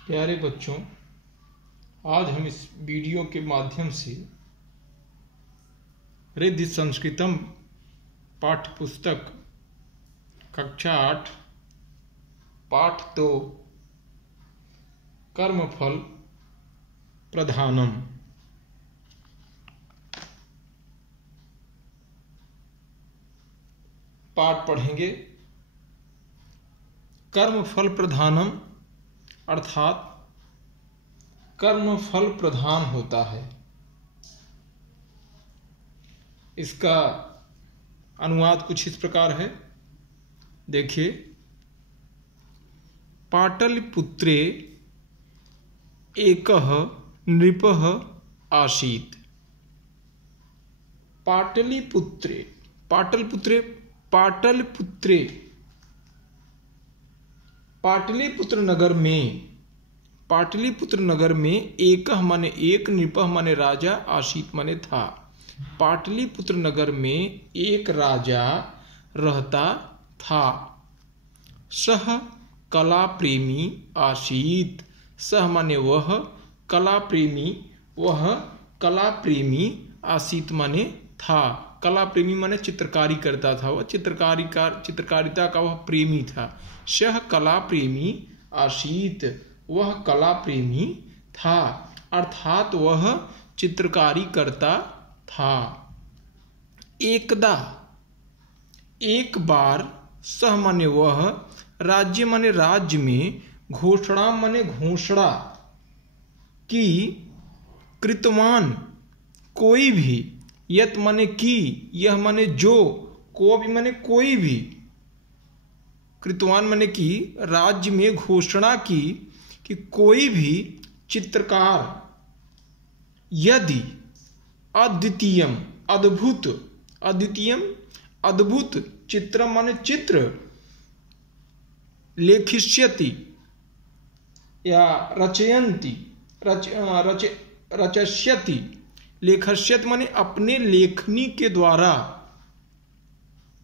प्यारे बच्चों, आज हम इस वीडियो के माध्यम से रिद्धि संस्कृतम पाठ्य पुस्तक कक्षा 8 पाठ 2 कर्मफल प्रधानम पाठ पढ़ेंगे। कर्मफल प्रधानम अर्थात कर्म फल प्रधान होता है। इसका अनुवाद कुछ इस प्रकार है, देखिए। पाटलिपुत्रे एकः नृपः आसीत्। पाटलिपुत्रे पाटलिपुत्र नगर में एक माने एक, नृपः माने राजा, आसीत माने था। पाटलिपुत्र नगर में एक राजा रहता था। सह कला प्रेमी आसीत। सह माने वह, कला प्रेमी वह कला प्रेमी, आसीत माने था। कला प्रेमी माने चित्रकारी करता था, वह चित्रकारिता का वह प्रेमी था। सह कला प्रेमी आसीत, वह कला प्रेमी था, अर्थात वह चित्रकारी करता था। एकदा एक बार, सह माने वह, राज्य माने राज्य में, घोषणा माने घोषणा की, कृतवान कोई भी, यत माने की, यह माने जो, को भी माने कोई भी, कृतवान माने की, राज्य में घोषणा की कि कोई भी चित्रकार यदि अद्वितीयम अद्भुत चित्र माने चित्र, लेखिष्यति या रचयति, लेखष्यति माने अपने लेखनी के द्वारा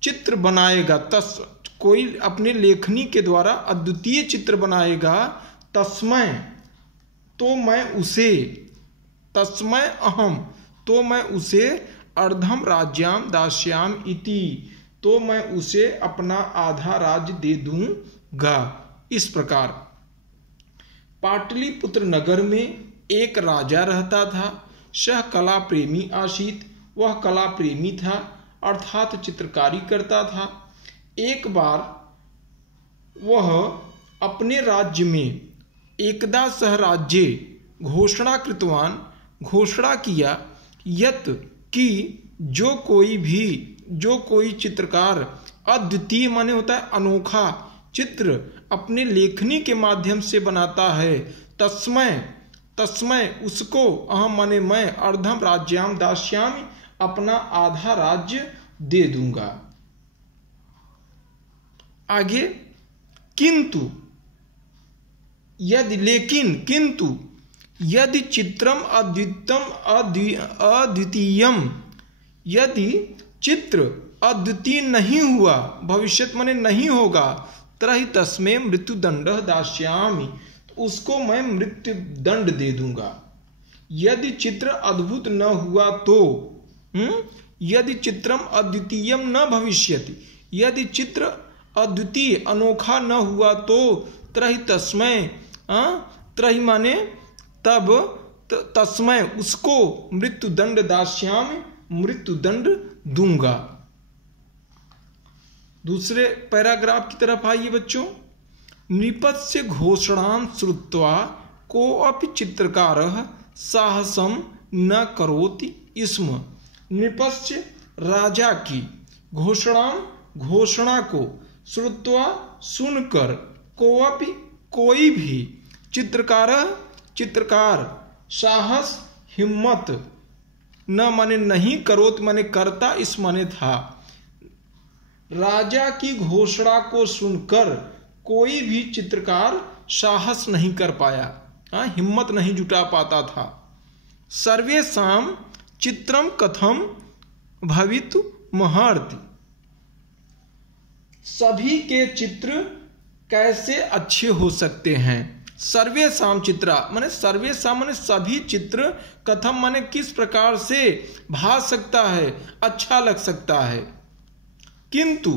चित्र बनाएगा। कोई अपने लेखनी के द्वारा अद्वितीय चित्र बनाएगा, तस्मै तो मैं उसे, तस्मै अहम तो मैं उसे, अर्धम राज्याम दास्याम इति तो मैं उसे अपना आधा राज्य दे दूंगा। इस प्रकार पाटलिपुत्र नगर में एक राजा रहता था। सह कला प्रेमी आसीत, वह कला प्रेमी था, अर्थात चित्रकारी करता था। एक बार वह अपने राज्य में एकदा सह राज्ये घोषणा कृतवान, घोषणा किया, यत कि जो कोई चित्रकार अद्वितीय माने होता है अनोखा चित्र अपने लेखनी के माध्यम से बनाता है, तस्मै उसको, अहम माने मैं, अर्धम राज्याम दास्यामि अपना आधा राज्य दे दूंगा। आगे, किंतु यदि चित्रम अद्वितीयम, यदि चित्र अद्वितीय नहीं हुआ, भविष्यत माने नहीं होगा, तरहि तस्मै मृत्युदंड दास्यामि, उसको मैं मृत्यु दंड दे दूंगा। यदि चित्र अद्भुत न हुआ तो, यदि चित्रम अद्वितीयम न भविष्यति, यदि चित्र अद्वितीय अनोखा न हुआ तो, तरहि तस्मै, तरहि माने तब, तस्मै उसको, मृत्युदंड दास्यामि मृत्युदंड दूंगा। दूसरे पैराग्राफ की तरफ आइए बच्चों। नृपस्य घोषणां श्रुत्वा कोऽपि चित्रकारः साहसं न करोति स्म। नृपस्य राजा की घोषणा को, श्रुत्वा सुनकर, कोऽपि कोई भी, चित्रकार, साहस हिम्मत, न माने नहीं, करोत माने करता, इस माने था। राजा की घोषणा को सुनकर कोई भी चित्रकार साहस नहीं कर पाया, हिम्मत नहीं जुटा पाता था। सर्वेषां चित्रम कथम भवितुमर्हति, सभी के चित्र कैसे अच्छे हो सकते हैं, सर्वेषां चित्रा माने सर्वेषां माने सभी चित्र, कथम माने किस प्रकार से भा सकता है, अच्छा लग सकता है। किंतु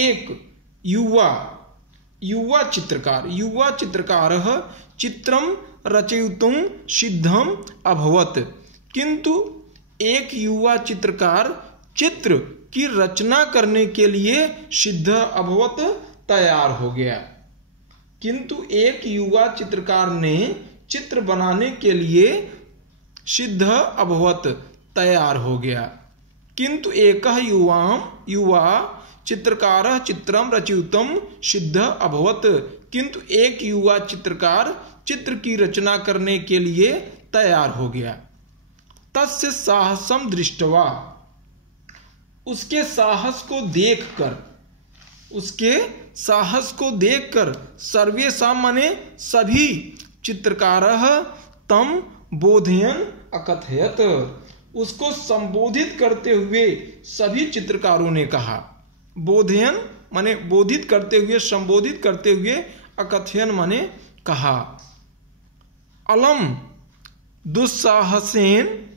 एक युवा चित्रकार चित्रम रचयितुं सिद्धम अभवत। किंतु एक युवा चित्रकार चित्र की रचना करने के लिए सिद्ध अभवत, तैयार हो गया। किंतु एक युवा चित्रकार ने चित्र बनाने के लिए सिद्ध अभवत, तैयार हो गया। किंतु एक युवा चित्रकार चित्रम रचयितुं सिद्ध अभवत। किंतु एक युवा चित्रकार चित्र की रचना करने के लिए तैयार हो गया। तस्य साहसम दृष्ट्वा, उसके साहस को देखकर सर्वेषां माने सभी चित्रकारः तम बोधयन् अकथयत, उसको संबोधित करते हुए सभी चित्रकारों ने कहा। बोधयन् माने बोधित करते हुए, संबोधित करते हुए, अकथयन माने कहा। अलम दुस्साहसेन,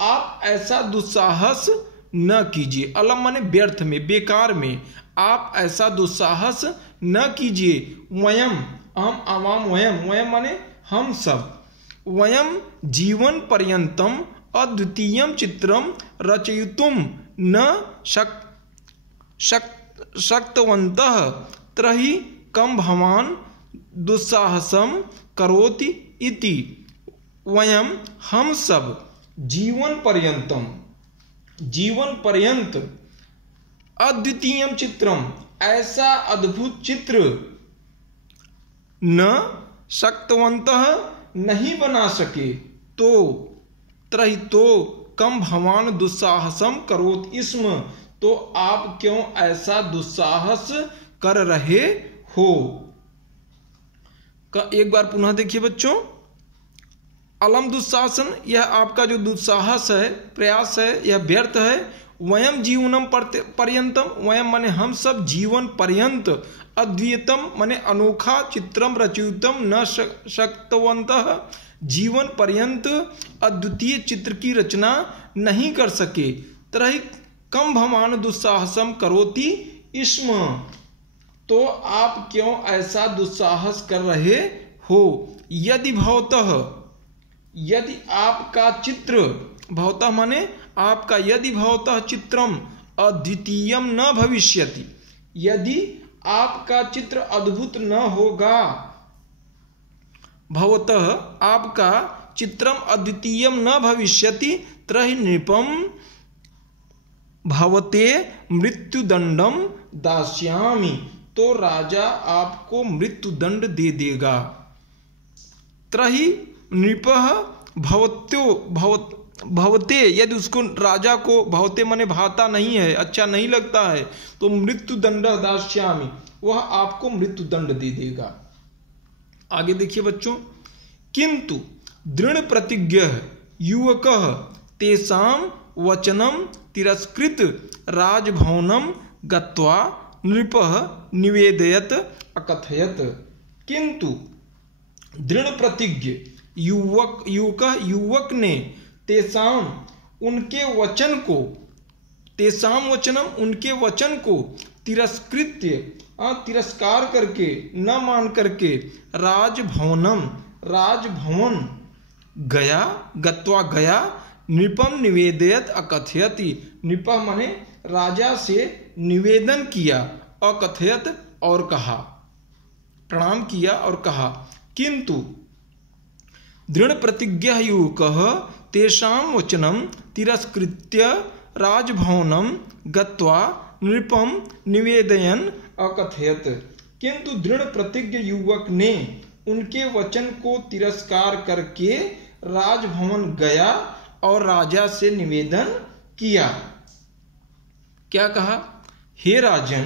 आप ऐसा दुस्साहस न कीजिए। अलम माने व्यर्थ में, बेकार में, आप ऐसा दुस्साहस न कीजिए। वयम वयम माने हम सब। वयम जीवन पर्यंतम अद्वितीयम चित्रम रचयितुम न शक्तवन्तः त्रहि कम भवान दुस्साहसम करोति इति। वयम हम सब जीवन पर्यंत अद्वितीयम चित्रम, ऐसा अद्भुत चित्र, न शक्तवन्तः नहीं बना सके, तो त्रहि तो कम भवान दुस्साहसम करोत इसम, तो आप क्यों ऐसा दुस्साहस कर रहे हो। एक बार पुनः देखिए बच्चों, अलम दुस्साहसन, यह आपका जो दुस्साहस है, प्रयास है, यह व्यर्थ है। वयम जीवनम पर्यंतम, वयम माने हम सब, जीवन पर्यंत, अद्वितीयम माने अनोखा, चित्रम रचयितुम न शक्तवन्तः, जीवन पर्यंत अद्वितीय चित्र की रचना नहीं कर सके। त्रहि कम भवान दुस्साहसम करोति इसम, तो आप क्यों ऐसा दुस्साहस कर रहे हो। यदि भवतः, यदि आपका चित्र, भवतः माने आपका, यदि भवतः चित्रम अद्वितीयम न भविष्यति, यदि आपका चित्र अद्भुत न होगा, भवतः आपका चित्रम अद्वितीयम न भविष्यति, त्रहि नृपम भवते मृत्युदंडम दास्यामि, तो राजा आपको मृत्युदंड दे देगा। त्रहि नृपः भवते, यदि उसको, राजा को, भवते माने भाता नहीं है, अच्छा नहीं लगता है, तो मृत्युदंड दास्यामि, वह आपको मृत्युदंड दे देगा। आगे देखिए बच्चों, किंतु दृढ़ प्रतिज्ञ युवकः तेषां वचनम तिरस्कृत राजभवनम गत्वा नृपः निवेदयत अकथयत। किंतु दृढ़ प्रतिज्ञ युवक ने तेषाम, उनके वचन को, तेषाम वचनम, उनके वचन को तिरस्कृत्य, तिरस्कार करके, न मान करके, राजभवन गया, गत्वा गया, नृपम निवेदयत अकथयति, नृपः माने राजा से निवेदन किया, अकथयत और कहा, प्रणाम किया और कहा। किंतु दृढ़ प्रतिज्ञा युवकः तेषां वचनं तिरस्कृत्य राजभवनं गत्वा नृपं निवेदयन् अकथयत। किंतु दृढ़ प्रतिज्ञ युवक ने उनके वचन को तिरस्कार करके राजभवन गया और राजा से निवेदन किया। क्या कहा? हे राजन,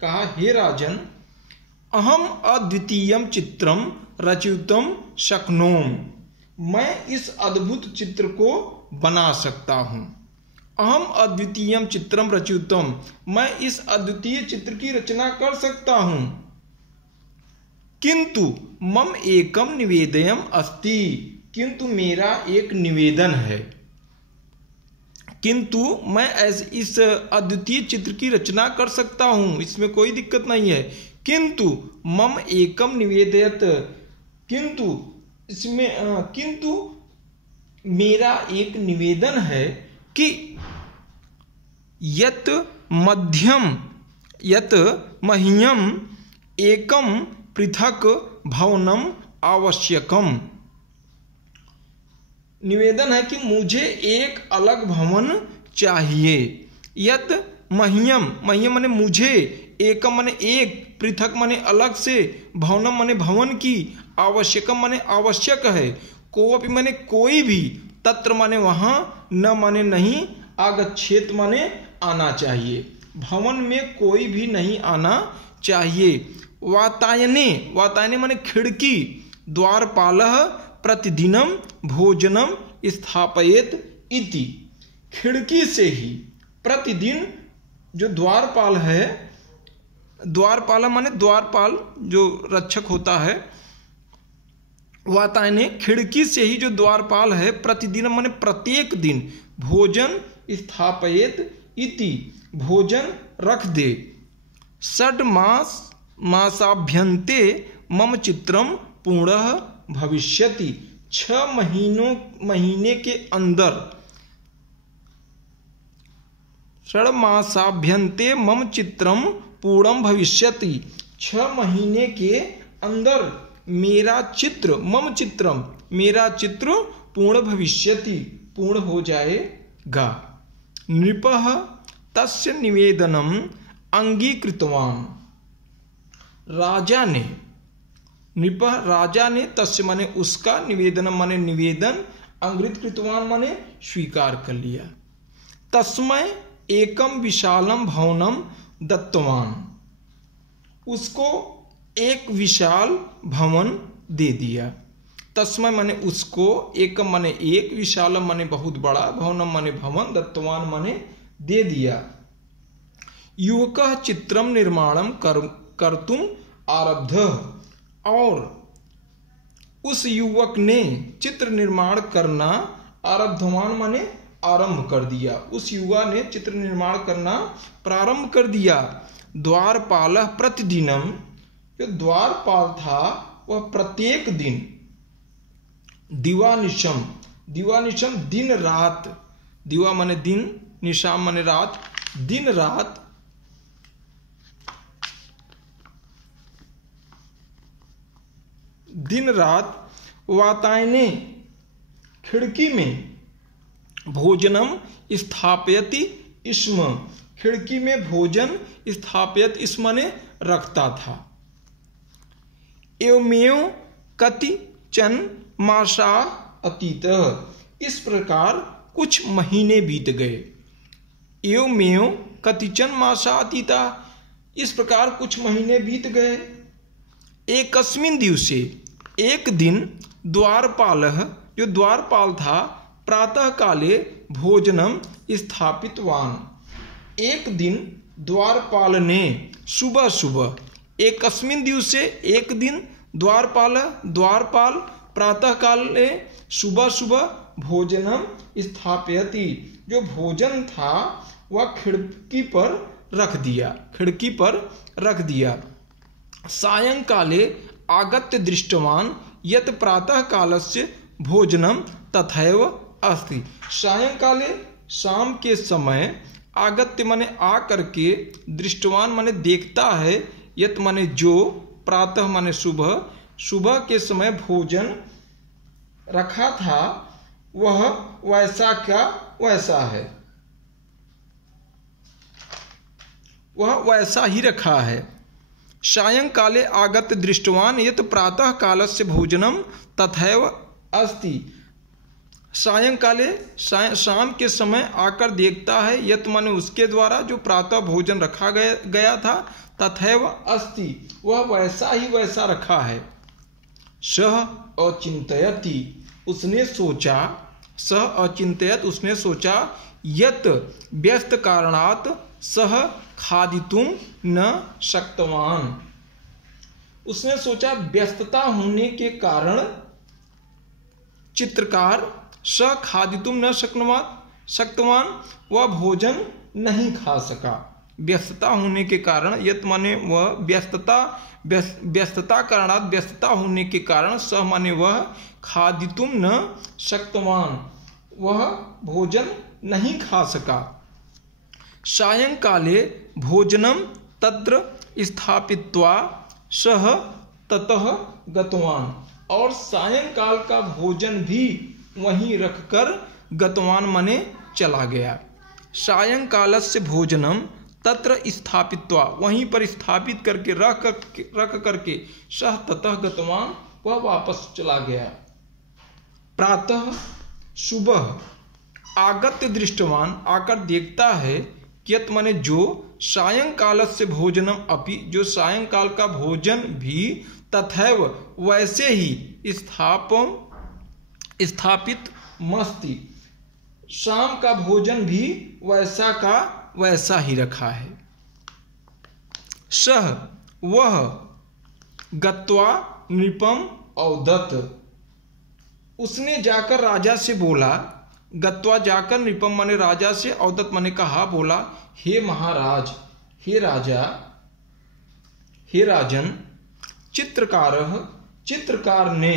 कहा हे राजन, अहम अद्वितीयम चित्रम रचयितुम शक्नोम, मैं इस अद्भुत चित्र को बना सकता हूँ। अहम अद्वितीयम चित्रम रचयितुम, मैं इस अद्वितीय चित्र की रचना कर सकता हूं। किंतु मम एकम निवेदयम अस्ति, किंतु मेरा एक निवेदन है। किंतु मैं इस अद्वितीय चित्र की रचना कर सकता हूं, इसमें कोई दिक्कत नहीं है। किंतु मम एकम निवेदयत, किंतु मेरा एक निवेदन है कि यत मह्यम एकम पृथक भवनम आवश्यकम। निवेदन है कि मुझे एक अलग भवन चाहिए। यत मह्यम माने मुझे, एकम माने एक, पृथक माने अलग से, भवनम माने भवन की, आवश्यकम माने आवश्यक है, कोऽपि माने कोई भी, तत्र माने वहां, न माने नहीं, आगच्छेत माने आना चाहिए, भवन में कोई भी नहीं आना चाहिए। वातायने माने खिड़की, द्वारपालः प्रतिदिनम भोजनम स्थापयेत इति। खिड़की से ही प्रतिदिन जो द्वारपाल है, द्वारपाल माने द्वारपाल जो रक्षक होता है, वातायने खिड़की से ही जो द्वारपाल है, प्रतिदिन माने प्रत्येक दिन, भोजन स्थापयेत इति भोजन रख दे। षड मासाभ्यन्ते मम चित्रम पूर्णः भविष्यति। 6 महीने के अंदर, षड्मासाभ्यन्ते मम चित्रम पूर्णम भविष्यति, 6 महीने के अंदर मेरा चित्र, मम चित्रम मेरा चित्र पूर्ण भविष्यति पूर्ण हो जाएगा। नृपः तस्य निवेदनम अंगीकृतवान। राजा ने, नृपः राजा ने, तस्य माने उसका, निवेदनम माने निवेदन, अंगीकृतवान माने स्वीकार कर लिया। तस्मै एकम विशालम भवनम दत्तवान, उसको एक विशाल भवन दे दिया। तस्मै माने उसको, एकम माने एक, विशालम माने बहुत बड़ा, भवनम माने भवन, दत्तवान माने दे दिया। युवकः चित्रम निर्माणम कर्तुम आरब्धः, और उस युवक ने चित्र निर्माण करना, आरब्धवान माने आरंभ कर दिया, उस युवा ने चित्र निर्माण करना प्रारंभ कर दिया। द्वारपालः प्रतिदिनम, जो द्वारपाल था वह प्रत्येक दिन, दिवानिशम, दिवानिशम दिन रात, दिवा माने दिन, निशाम माने रात, दिन रात वातायने खिड़की में, भोजनम स्थापयति स्म, खिड़की में भोजन स्थापयत स्म माने रखता था। एवमेव कतिचन मासा अतीतः, इस प्रकार कुछ महीने बीत गए। एवमेव कतिचन मासा अतीता, इस प्रकार कुछ महीने बीत गए। एकस्मिन् दिवसे, एक दिन, द्वारपालः जो द्वारपाल था, प्रातः काले भोजनम स्थापितवान, एक दिन द्वारपाल ने सुबह सुबह, एकस्मिन् दिवसे एक दिन, द्वारपाल प्रातः काले सुबह सुबह, भोजनम स्थापयति जो भोजन था वह खिड़की पर रख दिया। सायंकाले आगत्य दृष्टवान यत प्रातः कालस्य भोजनम तथैव अस्ति। सायंकाले, शाम के समय, आगत्य माने आ करके, दृष्टवान माने देखता है, यत माने जो, प्रातः माने सुबह, सुबह के समय भोजन रखा था वह वैसा का वैसा है, वह वैसा ही रखा है। सायंकाले आगत दृष्टवान यत प्रातः कालस्य भोजनम तथैव अस्ति। सायंकाले, शाम के समय आकर देखता है, यत माने उसके द्वारा जो प्रातः भोजन रखा गया था, तथैव अस्ति वह वैसा ही वैसा रखा है। सह अचिंतयति, उसने सोचा, सह अचिंतयत उसने सोचा, यत व्यस्त कारणात् सह खादितुम न शक्तवान। उसने सोचा व्यस्तता होने के कारण चित्रकार स खादितुम न शक्तवान, वह भोजन नहीं खा सका। व्यस्तता होने के कारण, यत माने वह, व्यस्तता कारणात् व्यस्तता होने के कारण, सह माने वह, खादितुम न शक्तवान वह भोजन नहीं खा सका। सायंकाले भोजनम तत्र स्थापित्वा सह ततः गतवान, और सायंकाल का भोजन भी वहीं रखकर गतवान माने चला गया। सायंकालस्य भोजनम तत्र स्थापित्वा, वहीं पर स्थापित करके रख करके सह ततः गतवान, वह वापस चला गया। प्रातः सुबह आगत्य दृष्टवान, आकर देखता है, यत माने जो, सायंकाल से भोजनम अपि, जो सायंकाल का भोजन भी, तथैव वैसे ही स्थापित मस्ति, शाम का भोजन भी वैसा का वैसा ही रखा है। सह वह गत्वा नृपम औदत, उसने जाकर राजा से बोला, गत्वा जाकर, नृपम माने राजा से, औदत माने कहा, बोला, हे महाराज, हे राजा, हे राजन, चित्रकार ने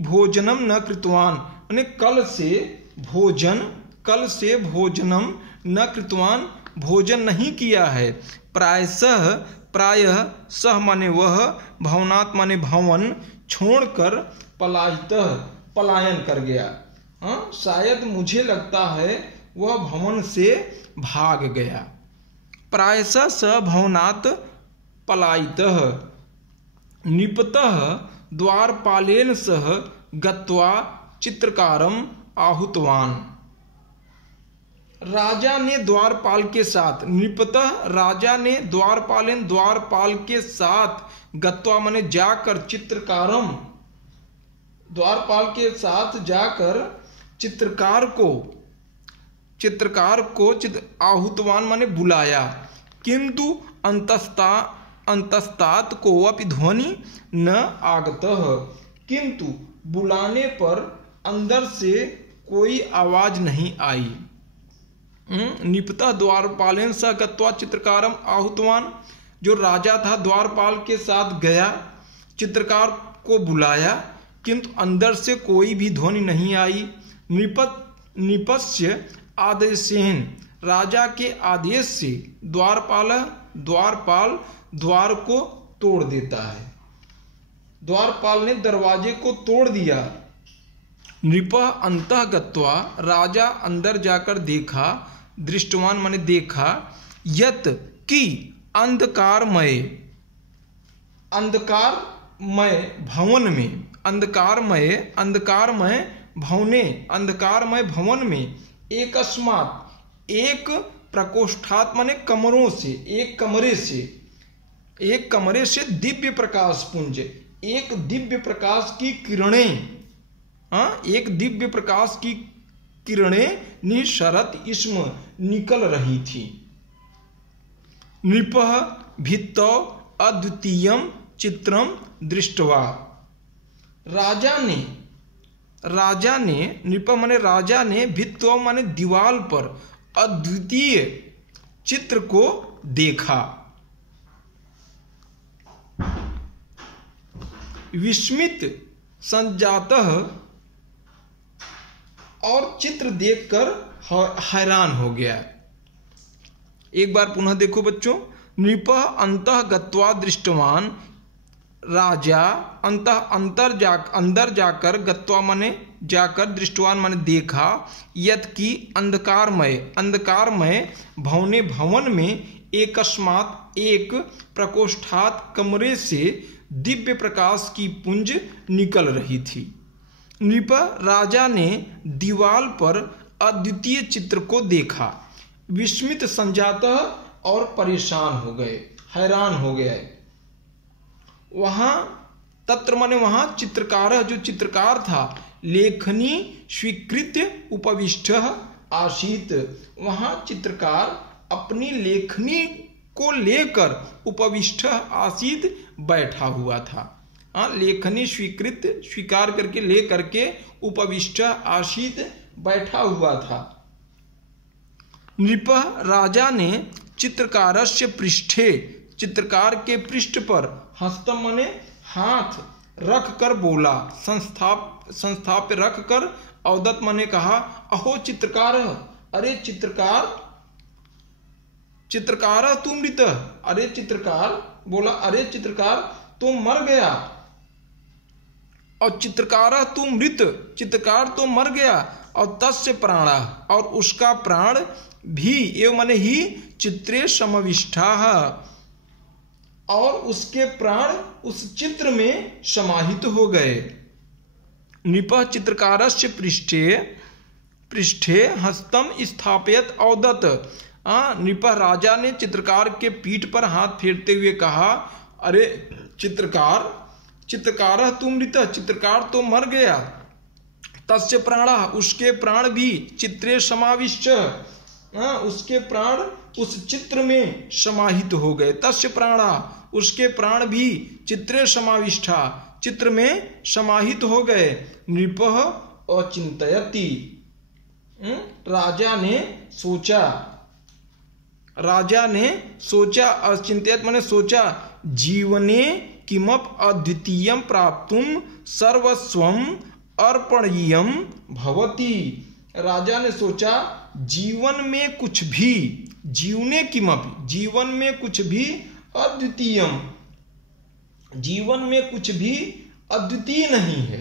भोजनम न कृतवान, माने कल से भोजनम न कृतवान, भोजन नहीं किया है। प्रायः सह माने वह, भवनात् माने भवन, छोड़कर, पलायन कर गया। शायद मुझे लगता है वह भवन से भाग गया। प्रायशः स भवनात् पलायितः निपतः द्वारपालेन सह गत्वा चित्रकारम आहुतवान। राजा ने द्वारपाल के साथ, निपतः राजा ने द्वारपालेन, द्वारपाल के साथ, गत्वा माने जाकर, चित्रकारम द्वारपाल के साथ जाकर चित्रकार को आहुतवान माने बुलाया। किंतु अंतस्तात को अपि ध्वनि न आगतः, किंतु बुलाने पर अंदर से कोई आवाज नहीं आई। निपतः द्वारपालेन सह गत्वा चित्रकारम आहुतवान, जो राजा था द्वारपाल के साथ गया, चित्रकार को बुलाया, किंतु अंदर से कोई भी ध्वनि नहीं आई। निपस्य आदेशेन, राजा के आदेश से, द्वारपाल द्वार को तोड़ देता है। द्वारपाल ने दरवाजे को तोड़ दिया। नृपः अंतः गत्वा, राजा अंदर जाकर देखा, दृष्टवान माने देखा, यत कि अंधकारमय भवन में, अंधकारमय भवन में, एक प्रकोष्ठात माने कमरों से, एक कमरे से दिव्य प्रकाश पुंज, एक दिव्य प्रकाश की किरणें निशरत इसमें निकल रही थी। नृपः भित्तौ अद्वितीयं चित्रम दृष्टवा, राजा ने नृपः माने राजा ने, भित्तौ माने दीवाल पर, अद्वितीय चित्र को देखा। विस्मित संजातः, और चित्र देखकर हैरान हो गया। एक बार पुनः देखो बच्चों। नृपः अंतः गत्वा दृष्टवान, राजा अंदर जाकर, गत्वा माने जाकर, दृष्टवान माने देखा, यत की अंधकारमय भवन में एकस्मात् एक प्रकोष्ठात कमरे से दिव्य प्रकाश की पुंज निकल रही थी। नृप राजा ने दीवाल पर अद्वितीय चित्र को देखा, विस्मित संजातः, और परेशान हो गए, हैरान हो गए। वहां तत्र माने वहां चित्रकार, जो चित्रकार था, लेखनी स्वीकृत्य उपविष्टः आसीत्। वहां चित्रकार अपनी लेखनी को लेकर उपविष्ट आसीत बैठा हुआ था। लेखनी स्वीकृत स्वीकार करके ले करके उपविष्ट आसीत बैठा हुआ था। नृपः राजा ने चित्रकारस्य पृष्ठे चित्रकार के पृष्ठ पर हस्तम मने हाथ रख कर बोला, संस्था पे रख कर अवदत मने कहा, अहो चित्रकार, अरे चित्रकार, चित्रकार तू मृत, अरे चित्रकार बोला, अरे चित्रकार तो मर गया, और चित्रकार तू मृत, चित्रकार तो मर गया, और तस्य प्राणा, और उसका प्राण भी, एवं माने ही चित्रे समविष्टाः, और उसके प्राण उस चित्र में समाहित हो गए। नृपः चित्रकारस्य पृष्ठे हस्तम स्थापयत अवदत। नृपः राजा ने चित्रकार के पीठ पर हाथ फेरते हुए कहा, अरे चित्रकार, चित्रकार तू मृत, चित्रकार तो मर गया, तस्य प्राणा, उसके प्राण भी, चित्रे समाविष्ट, उसके प्राण उस चित्र में समाहित हो गए, तस्य प्राणा, उसके प्राण भी, चित्रे समाविष्टा, चित्र में समाहित हो गए। नृपः अचिंतयति, राजा ने सोचा, राजा ने सोचा, अचिंत्यत माने सोचा, जीवने किमप अद्वितीयं प्राप्तुम सर्वस्वम अर्पणीयम भवति। राजा ने सोचा, जीवन में कुछ भी, जीवने किमप, जीवन में कुछ भी अद्वितीयम, जीवन में कुछ भी अद्वितीय नहीं है,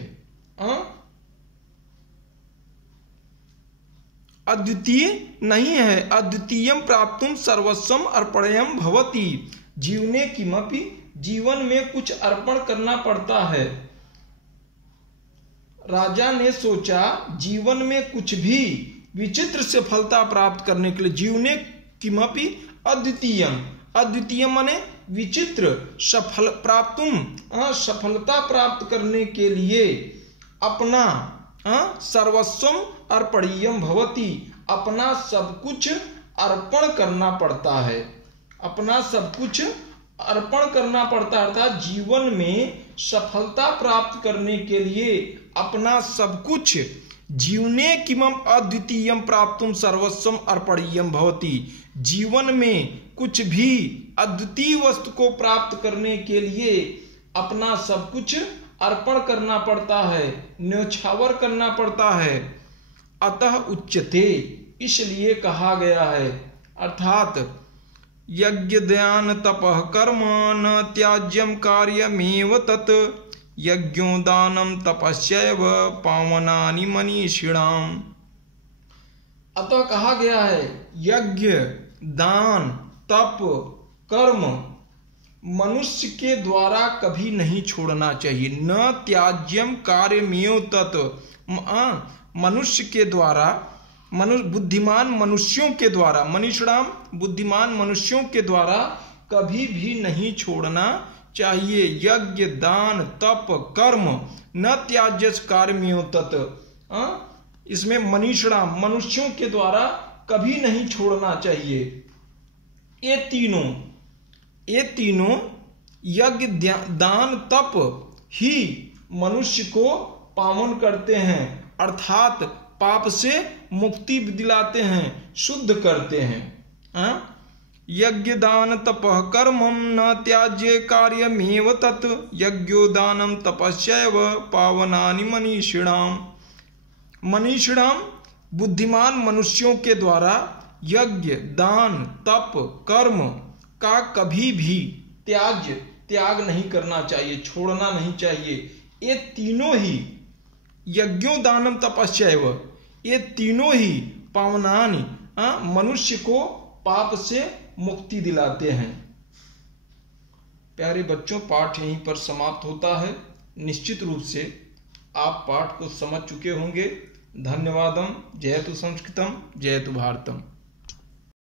अद्वितीय नहीं है, अद्वितीयम प्राप्तुम सर्वस्वम अर्पणेयम भवति। जीवने किमपि, जीवन में कुछ अर्पण करना पड़ता है। राजा ने सोचा, जीवन में कुछ भी विचित्र सफलता प्राप्त करने के लिए, जीवने किमपि अद्वितीयम, अद्वितीयम माने विचित्र, सफल प्राप्तुम, सफलता प्राप्त करने के लिए अपना सर्वस्वम अर्पणीयम भवति, अपना सब कुछ अर्पण करना पड़ता है, अपना सब कुछ अर्पण करना पड़ता है। अर्थात जीवन में सफलता प्राप्त करने के लिए अपना सब कुछ, जीवने किमम अद्वितीयम प्राप्तुम सर्वस्वम अर्पणीयम भवति, जीवन में कुछ भी अद्वितीय वस्तु को प्राप्त करने के लिए अपना सब कुछ अर्पण करना पड़ता है, न्योछावर करना पड़ता है। अतः उच्यते, इसलिए कहा गया है, अर्थात यज्ञ ध्यान तपः कर्म न त्याज्यम कार्यमेव तत्, यज्ञो दानम तपस्यैव पावनानि मनीषिणाम्। अतः कहा गया है, यज्ञ दान तप कर्म मनुष्य के द्वारा कभी नहीं छोड़ना चाहिए। न त्याज्यम कार्यमेव तत्, मनुष्य के द्वारा, बुद्धिमान मनुष्यों के द्वारा, मनीषिणाम बुद्धिमान मनुष्यों के द्वारा कभी भी नहीं छोड़ना चाहिए। यज्ञ दान तप कर्म न त्याज्य कार्यमेव तत्, इसमें मनीषिणाम मनुष्यों के द्वारा कभी नहीं छोड़ना चाहिए। ये तीनों यज्ञ दान तप ही मनुष्य को पावन करते हैं, अर्थात पाप से मुक्ति दिलाते हैं, शुद्ध करते हैं। यज्ञ दान तपः कर्मम न त्याज्य कार्यमेव तत्, यज्ञो दानम तपस्यैव पावनानि मनीषिणाम्। मनीषिणाम बुद्धिमान मनुष्यों के द्वारा यज्ञ दान तप कर्म का कभी भी त्याग नहीं करना चाहिए, छोड़ना नहीं चाहिए। ये तीनों ही यज्ञो दानम तपस्यैव, ये तीनों ही पावनानि, मनुष्य को पाप से मुक्ति दिलाते हैं। प्यारे बच्चों, पाठ यहीं पर समाप्त होता है। निश्चित रूप से आप पाठ को समझ चुके होंगे। धन्यवादम। जयतु संस्कृतम, जयतु भारतम।